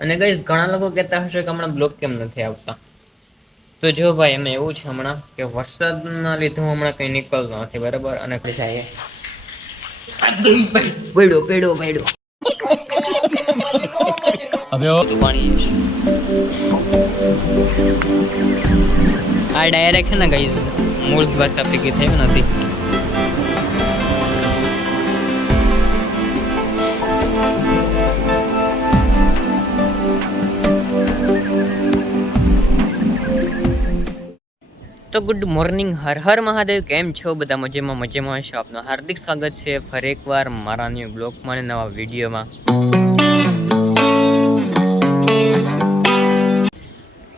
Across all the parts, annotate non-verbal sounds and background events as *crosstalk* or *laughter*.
અને ગઈઝ ઘણા લોકો કહેતા હશે કે હમણાં બ્લોક કેમ નથી આવતા? તો જો ભાઈ એમ એવું છે હમણાં કે વરસાદના લીધે હું હમણાં કંઈ નીકળતો નથી બરાબર? અને આપણે આ ડાયરેક્ટ છે. ને ગઈ મૂળ દ્વારા ભેગી થઈ નથી. તો ગુડ મોર્નિંગ હર હર મહાદેવ. કેમ છો બધા? મજામાં મજામાં. હશો આપનું હાર્દિક સ્વાગત છે ફરી એકવાર મારા ન્યૂ બ્લોગમાં અને નવા વિડીયોમાં.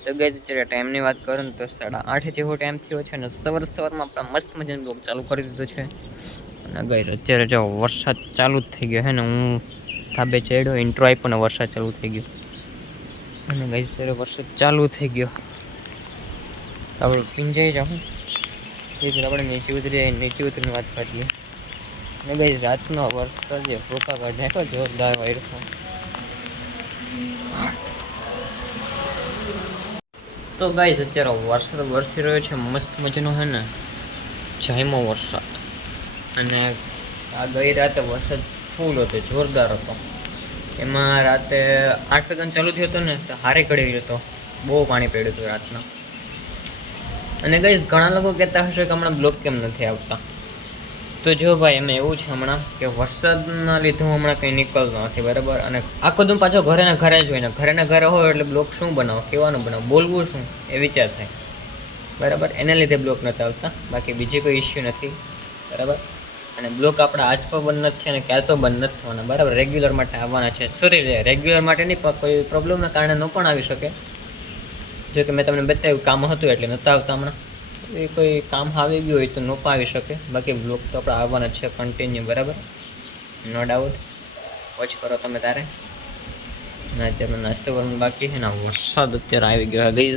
તો ગઈ અત્યારે ટાઈમની વાત કરું તો સાડા આઠ જેવો ટાઈમ થયો છે અને સવાર સવારમાં આપણે મસ્ત મજાનો બ્લોગ ચાલુ કરી દીધો છે. અને ગઈ અત્યારે જો વરસાદ ચાલુ જ થઈ ગયો હે ને હું ધાબે ચડ્યો ઇન્ટ્રો આપ્યો ને વરસાદ ચાલુ થઈ ગયો. અને ગઈ અત્યારે વરસાદ ચાલુ થઈ ગયો. આપણે પિંજાઈ જાઉં એ પછી આપણે નીચે ઉતરી નીચે ઉતરીને વાત કરીએ. અને ગઈ રાતનો વરસાદ જે ભૂકા કાઢે. તો જોરદાર વાયરો તો ગાઈઝ અત્યારે વરસાદ વરસી રહ્યો છે, મસ્ત મજાનો છે ને. જાયમો વરસાદ. અને આ ગઈ રાતે વરસાદ ફૂલ હતો, જોરદાર હતો. એમાં રાતે આઠ વાગ્યાનો ચાલુ થયો હતો ને, તો હારે ઘડી હતો. બહુ પાણી પડ્યું હતું રાતના. અને ગઈ ઘણા લોકો કહેતા હશે કે હમણાં બ્લોક કેમ નથી આવતા? તો જો ભાઈ, એમાં એવું છે હમણાં કે વરસાદના લીધે હું હમણાં કંઈ નીકળતો નથી, બરાબર? અને આખો દમ પાછો ઘરે ને ઘરે જ હોય ને, ઘરે ને ઘરે હોય એટલે બ્લોક શું બનાવો? કેવાનું બનાવો? બોલવું શું? એ વિચાર થાય. બરાબર? એના લીધે બ્લોક નથી આવતા. બાકી બીજી કોઈ ઇસ્યુ નથી. બરાબર? અને બ્લોક આપણા આજ પણ બંધ નથી અને ક્યાં તો બંધ નથી થવાના. બરાબર? રેગ્યુલર માટે આવવાના છે. સોરી રેગ્યુલર માટે નહીં, પણ કોઈ પ્રોબ્લેમના કારણે ન પણ આવી શકે. જો કે મેં તમને બતાવ્યું કામ હતું એટલે નહોતા આવતા હમણાં. એ કોઈ કામ આવી ગયું હોય તો ન આવી શકે. બાકી બ્લોક તો આપણે આવવાના છે કન્ટિન્યુ બરાબર? નો ડાઉટ વોચ કરો તમે તારે. ના અત્યારે નાસ્તો કરવાનું બાકી છે ને વરસાદ અત્યારે આવી ગયો ગઈ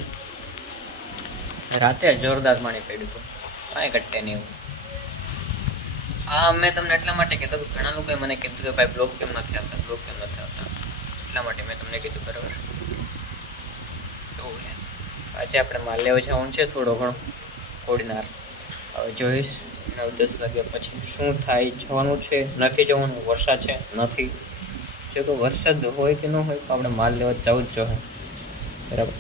રાતે જોરદાર પાણી પડ્યું હતું. કાંઈ ઘટે નહીં એવું. હા મેં તમને એટલા માટે કીધું કે ઘણા લોકોએ મને કીધું કે ભાઈ બ્લોક કેમ નથી આવતા બ્લોક કેમ નથી આવતા. એટલા માટે મેં તમને કીધું, બરાબર? એવું છે આજે આપણે માલ લેવા જવાનું છે થોડો ઘણો કોડીનાર હવે જોઈશ નવ દસ વાગ્યા પછી શું થાય, જવાનું છે, નથી જવાનું, વરસાદ છે, નથી. જો કે વરસાદ હોય કે ન હોય તો આપણે માલ લેવા જવું જ જોઈએ. બરાબર.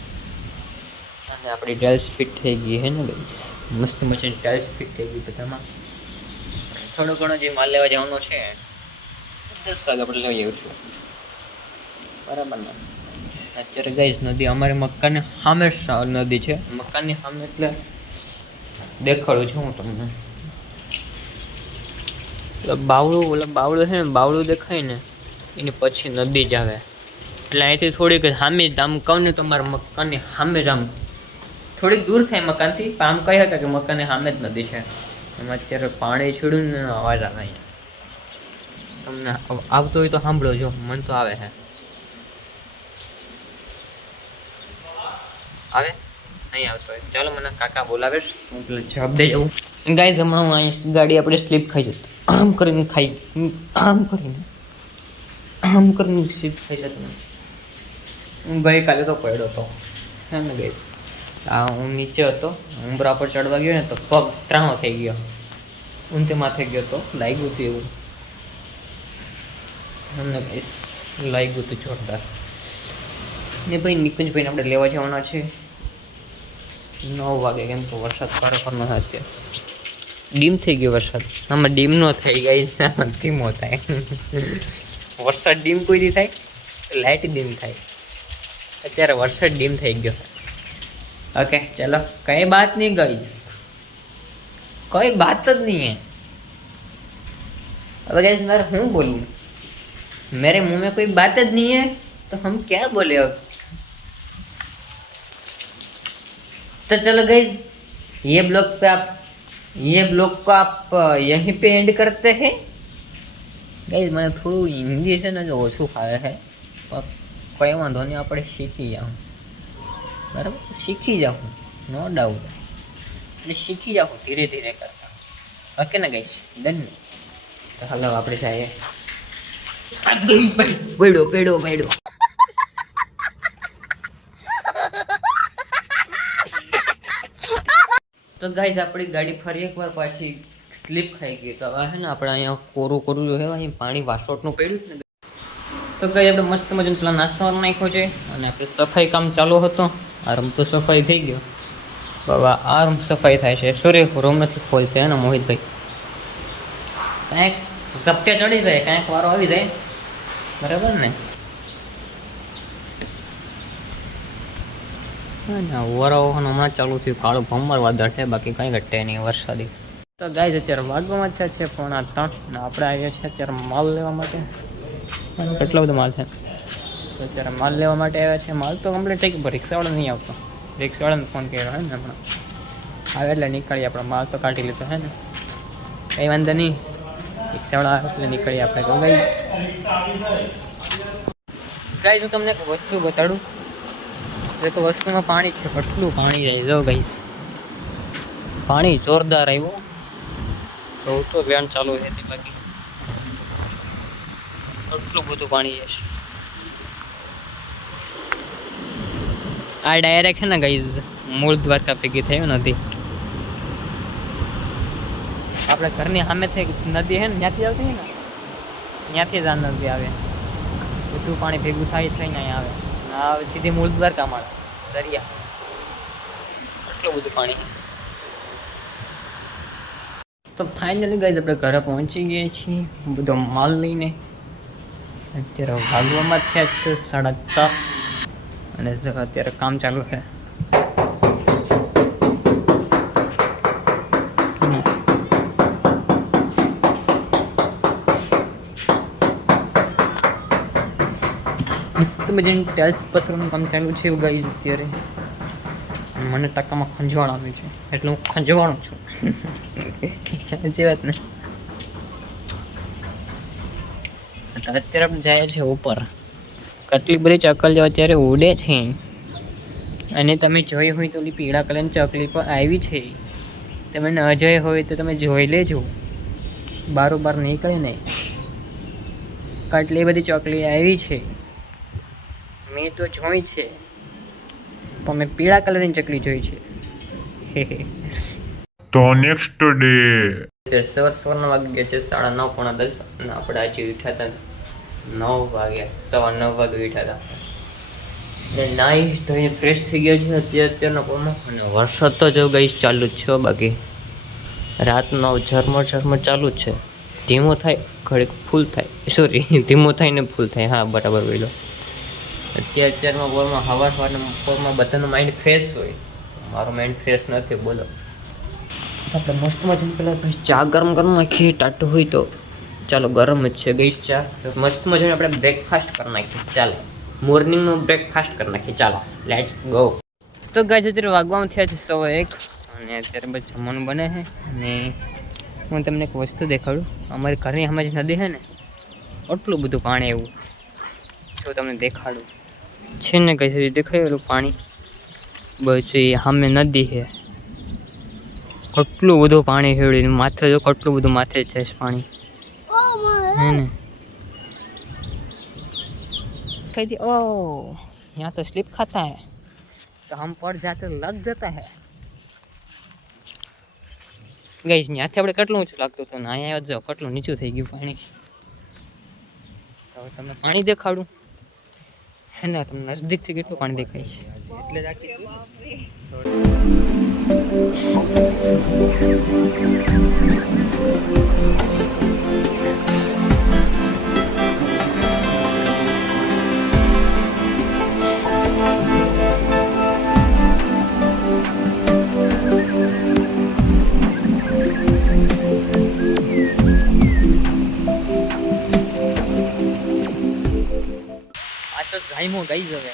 અને આપણી ટાઇલ્સ ફિટ થઈ ગઈ હેને ભાઈ? મસ્ત મસ્ત ટાઇલ્સ ફિટ થઈ ગઈ બધામાં. થોડો ઘણો જે માલ લેવા જવાનો છે, દસ વાગે આપણે લઈ આવીશું બરાબર ને? અત્યારે ગઈશ નદી. અમારી મકાનની સામે નદી છે. મકાનની સામે એટલે દેખાડું છું હું તમને. બાવળું, ઓલા બાવળું છે ને, બાવળું દેખાય ને, એની પછી નદી જ આવે. એટલે અહીંથી થોડીક સામે જ આમ કહું ને તમારા મારા મકાનની સામે જ આમ થોડીક દૂર થાય મકાનથી, પણ આમ કહી હતા કે મકાનની સામે જ નદી છે. એમાં અત્યારે પાણી છોડ્યું ને, અવાજ આવે અહીંયા. તમને આવતો હોય તો સાંભળો જો, મન તો આવે છે. આવે? નહીં આવતો હોય. ચાલો મને કાકા બોલાવે. હું પેલો જવાબ દઈ જાઉં ગાઈઝ હમણાં હું અહીં ગાડી આપણે સ્લીપ ખાઈ જતી. આમ કરીને ખાઈ આમ કરીને. આમ કરીને સ્લીપ ખાઈ જતી હું ગઈકાલે તો પડ્યો હતો હે ને ગઈ આ હું નીચે હતો ઉંબરા પર ચડવા ગયો ને તો પગ ત્રાણો થઈ ગયો. ઊંધે માથે ગયો તો લાગ્યું હતું એવું. અમને લાઈ લાગ્યું હતું જોરદાર. ને ભાઈ નિકુંજભાઈને આપણે લેવા જવાના છે. નવ વાગે કેમ કે વરસાદ ખરેખરનો થાય અત્યારે ડીમ થઈ ગયો વરસાદ આમાં ડીમ નો થઈ ગઈ આમાં ધીમો થાય વરસાદ ડીમ કોઈ દી થાય લાઇટ ડીમ થાય અત્યારે વરસાદ ડીમ થઈ ગયો ઓકે ચલો કઈ બાત નહીં ગઈ કોઈ બાત જ નહીં है अब गैस मैं हूँ बोलूँ मेरे मुंह में कोई बात જ नहीं है तो हम क्या बोले अब तो चलो गैस ये ब्लॉग पे आप ये ब्लॉग को आप अ, यहीं पे एंड करते हैं ગઈઝ મને થોડું હિન્દી છે ને જો ઓછું ફાવે છે પણ કોઈ વાંધો નહીં આપણે શીખી જાઉં બરાબર શીખી જાઉં નો ડાઉટ એટલે શીખી જાઉં ધીરે ધીરે કરતા ઓકે ને ગઈશ ડન તો હાલો આપણે જઈએ પડ્યો પડ્યો પડ્યો ગાઈઝ આપણી ગાડી ફરી એકવાર પાછી સ્લીપ ખાઈ ગઈ. તો હવે છે ને આપણે અહીંયા કોરું કોરું જો અહીં પાણી વાસોટનું પડ્યું છે ને. તો કઈ આપણે મસ્ત મજાનું પેલા નાસ્તો નાખ્યો છે અને આપણે સફાઈ કામ ચાલુ હતું. રમ તો સફાઈ થઈ ગયો. બાબા આ રૂમ સફાઈ થાય છે. સોરી રૂમ નથી ખોલશે ને મોહિતભાઈ. કાંઈક ઝપટે ચડી જાય, કાંઈક વારો આવી જાય. બરાબર ને? ના વરાવાનું હમણાં ચાલુ થયું, કાળું ભમર વાદળ છે, બાકી કંઈ ઘટે નહીં વરસાદી. તો ગાય અત્યારે વાગવામાં છે છે પણ આ ત્રણ આપણે આવ્યા છે અત્યારે માલ લેવા માટે. કેટલો બધો માલ છે? તો અત્યારે માલ લેવા માટે આવ્યા છે. માલ તો કમ્પ્લીટ થઈ ગયો રિક્ષાવાળો નહીં આવતો. રિક્ષાવાળાને ફોન કર્યો હે ને હમણાં. આવે એટલે નીકળીએ આપણે, માલ તો કાઢી લીધો હે ને. કંઈ વાંધો નહીં. રિક્ષાવાળા આવે એટલે નીકળીએ આપણે. તો ગાઈ ગાઈ હું તમને એક વસ્તુ બતાડું. એ તો વસ્તુમાં પાણી જ છે, કેટલું પાણી રહે? જો ગઈશ પાણી જોરદાર આવ્યું તો તો વેણ ચાલુ છે તે બાકી. કેટલું બધું પાણી છે. આ ડાયરેક્ટ છે ને ગઈઝ મૂળ દ્વારકા ભેગી થયું નથી આપણે ઘરની સામે થઈ નદી છે ને, ત્યાંથી આવતી હોય ને? ત્યાંથી જ આ નદી આવે. બધું પાણી ભેગું થાય થઈને અહીંયા આવે. આ સીધી મૂળ દ્વારકા મળે, દરિયા. એટલું બધું પાણી. તો ફાઇનલી ગઈ આપણે ઘરે પહોંચી ગયા છીએ, બધો માલ લઈને. અત્યારે વાગવામાં થયા છે સાડા ચાર. અને અત્યારે કામ ચાલુ છે. મસ્ત મજાની ટાઇલ્સ પથ્થરનું કામ ચાલુ છે એવું ગાઈઝ અત્યારે. મને ટકામાં ખંજવાળ આવે છે. એટલે હું ખંજવાળું છું. સાચી વાત ને. અત્યારે આપણે જાય છે ઉપર. કેટલી બધી ચકલ જો અત્યારે ઉડે છે. અને તમે જોઈ હોય તો પીળા કલરની ચકલી પણ આવી છે. તમે ન જોઈ હોય તો તમે જોઈ લેજો. બારોબાર નીકળે નહીં કેટલી બધી ચકલી આવી છે. મેં તો જોઈ છે પણ મેં પીળા કલરની ચકલી જોઈ છે. *laughs* તો નેક્સ્ટ ડે સવાર સવારના વાગી ગયા છે સાડા નવ પોણા દસ અને આપણે આજે ઉઠ્યા હતા નવ વાગ્યા સવા નવ વાગે ઉઠ્યા હતા. ને નાઈ ધોઈને ફ્રેશ થઈ ગયા છે અત્યારે અત્યારના પોરમાં અને વરસાદ તો જો ગઈ ચાલુ જ છે બાકી. રાતનો ઝરમર ઝરમર ચાલુ જ છે. ધીમો થાય ઘડીક ફૂલ થાય. સોરી *laughs* ધીમો થાય ને ફૂલ થાય. હા બરાબર બોલો અત્યારે અત્યારમાં બોલમાં હવા સવારના બોલમાં બધાનું માઇન્ડ ફ્રેશ હોય. મારું માઇન્ડ ફ્રેશ નથી બોલો. આપણે મસ્ત જઈને પહેલાં ભાઈ ચા ગરમ ગરમ નાખીએ ટાટું હોય તો. ચાલો ગરમ જ છે ગઈ ચા. તો મસ્ત મજાની આપણે બ્રેકફાસ્ટ કરી નાખીએ ચાલો. મોર્નિંગનો બ્રેકફાસ્ટ કરી નાખીએ ચાલો. લેટ્સ ગો તો ગાય અત્યારે વાગવામાં થયા છે સવા એક. અને અત્યારે બસ જમવાનું બને છે. અને હું તમને એક વસ્તુ દેખાડું. અમારી ઘરની હમણાં જે નદી છે ને આટલું બધું પાણી એવું. જો તમને દેખાડું. છે ને કઈ સુધી દેખાયેલું પાણી બસ એ સામે નદી છે કેટલું બધું પાણી હેવડી માથે જો કેટલું બધું માથે છે પાણી है ना कह दी ओ यहाँ तो स्लिप खाता है तो हम पड़ जाते लग जाता है ગઈ ત્યાંથી આપણે કેટલું ઊંચું લાગતું હતું ને અહીંયા જો કેટલું નીચું થઈ ગયું પાણી હવે તમને પાણી દેખાડું હે ને તમને નજદીકથી કેટલું પાણી દેખાય છે? એટલે જ આખી જાયમો ગઈ હવે.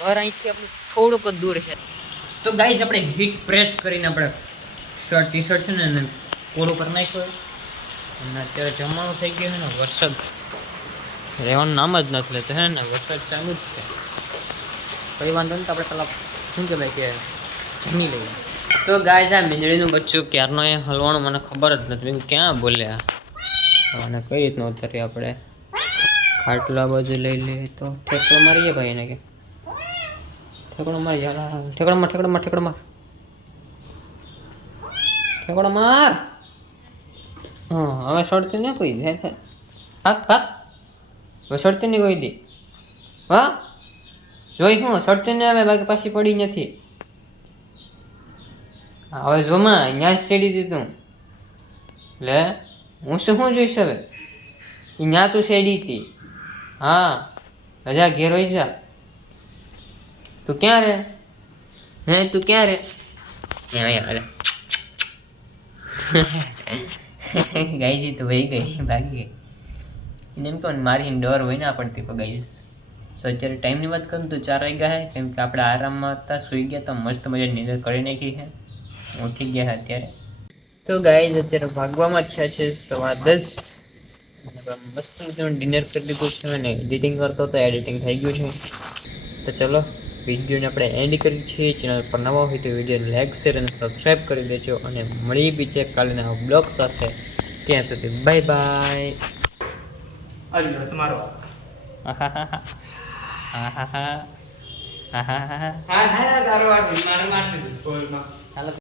ઘર અહીંથી આપણું થોડુંક દૂર છે. તો ગાઈઝ આપણે હીટ પ્રેસ કરીને આપણે શર્ટ ટી શર્ટ છે ને એને કોરું કરી નાખ્યું અને અત્યારે જમવાનું થઈ ગયું ને વરસાદ. રહેવાનું નામ જ નથી લેતો હે ને, વરસાદ ચાલુ જ છે. કઈ વાંધો નહીં તો આપણે પેલા શું કહેવાય કે જમી લઈએ. તો ગાય આ મીંદડીનું બચ્ચું ક્યારનો એ હલવાનું મને ખબર જ નથી. ક્યાં બોલ્યા? અને કઈ રીતનું ઉતરીએ આપણે ખાટલા બાજુ લઈ લે તો ઠેકડો મારીએ ભાઈ એને કે. ઠેકડો મારી ઠેકડો માર ઠેકડો માર ઠેકડો માર. ઠેકડો માર. હવે સડતી ને કોઈ હે. હાક હાક. હવે સડતી નહીં કોઈ દી. હા? જોઈ હું સડતી ને આવે, બાકી પાછી પડી નથી. હવે જોમાં જ સેડી દીધું. લે, હું શું શું જોઈશ હવે? અહીંયા તું શેડી હતી. હા રજા ઘેર હોય છે. તું ક્યાં રે? હે તું ક્યાં રે? અહીંયા ગઈ ગાયજી તો વહી ગઈ ભાગી ગઈ. એને એમ કહું મારી ડર હોય ના પડતી પણ ગાઈશ તો અત્યારે ટાઈમની વાત કરું તો ચાર વાગ્યા છે કેમ કે આપણે આરામમાં હતા સૂઈ ગયા તો મસ્ત મજાની નીંદર કરી નાખી છે. ઉઠી ગયા છે અત્યારે. તો ગાય અત્યારે ભાગવામાં થયા છે સવા દસ. મસ્ત મજાનું ડિનર કરી લીધું છે અને એડિટિંગ કરતો તો એડિટિંગ થઈ ગયું છે તો ચલો વિડીયોને આપણે એન્ડ કરી છીએ ચેનલ પર નવા હોય તો વીડિયો લાઈક શેર અને સબસ્ક્રાઈબ કરી દેજો અને મળી બીજે કાલના બ્લોગ સાથે ત્યાં સુધી બાય બાય અલ્યો તમારો આહાહા. આહાહા. આહાહા. હા હા તારો વાત મારે મારી દીધું બોલમાં હાલો